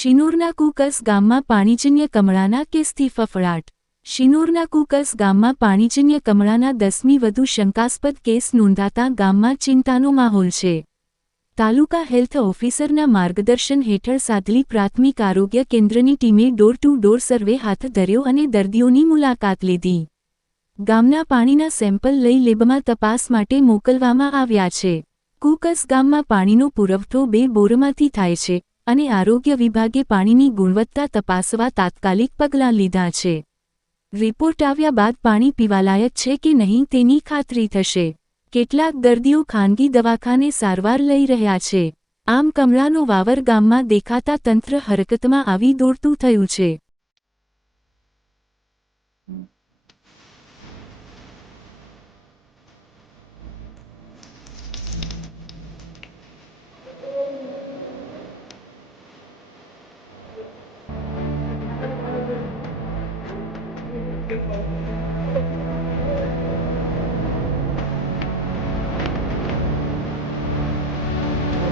શિનોરના કુકસ ગામમાં પાણીજન્ય કમળાના કેસથી ફફડાટ. શિનૂરના કુકસ ગામમાં પાણીજન્ય કમળાના દસમી વધુ શંકાસ્પદ કેસ નોંધાતા ગામમાં ચિંતાનો માહોલ છે. તાલુકા હેલ્થ ઓફિસરના માર્ગદર્શન હેઠળ સાદલી પ્રાથમિક આરોગ્ય કેન્દ્રની ટીમે ડોર ટુ ડોર સર્વે હાથ ધર્યો અને દર્દીઓની મુલાકાત લીધી. ગામના પાણીના સેમ્પલ લઈ લેબમાં તપાસ માટે મોકલવામાં આવ્યા છે. કુકસ ગામમાં પાણીનો પુરવઠો બે બોરમાંથી થાય છે. અને આરોગ્ય વિભાગે પાણીની ગુણવત્તા તપાસવા તાત્કાલિક પગલાં લીધા છે. રિપોર્ટ આવ્યા બાદ પાણી પીવાલાયક છે કે નહીં તેની ખાતરી થશે. કેટલાક દર્દીઓ ખાનગી દવાખાને સારવાર લઈ રહ્યા છે. આમ કમળાનો વાવર ગામમાં દેખાતા તંત્ર હરકતમાં આવી દોડતું થયું છે.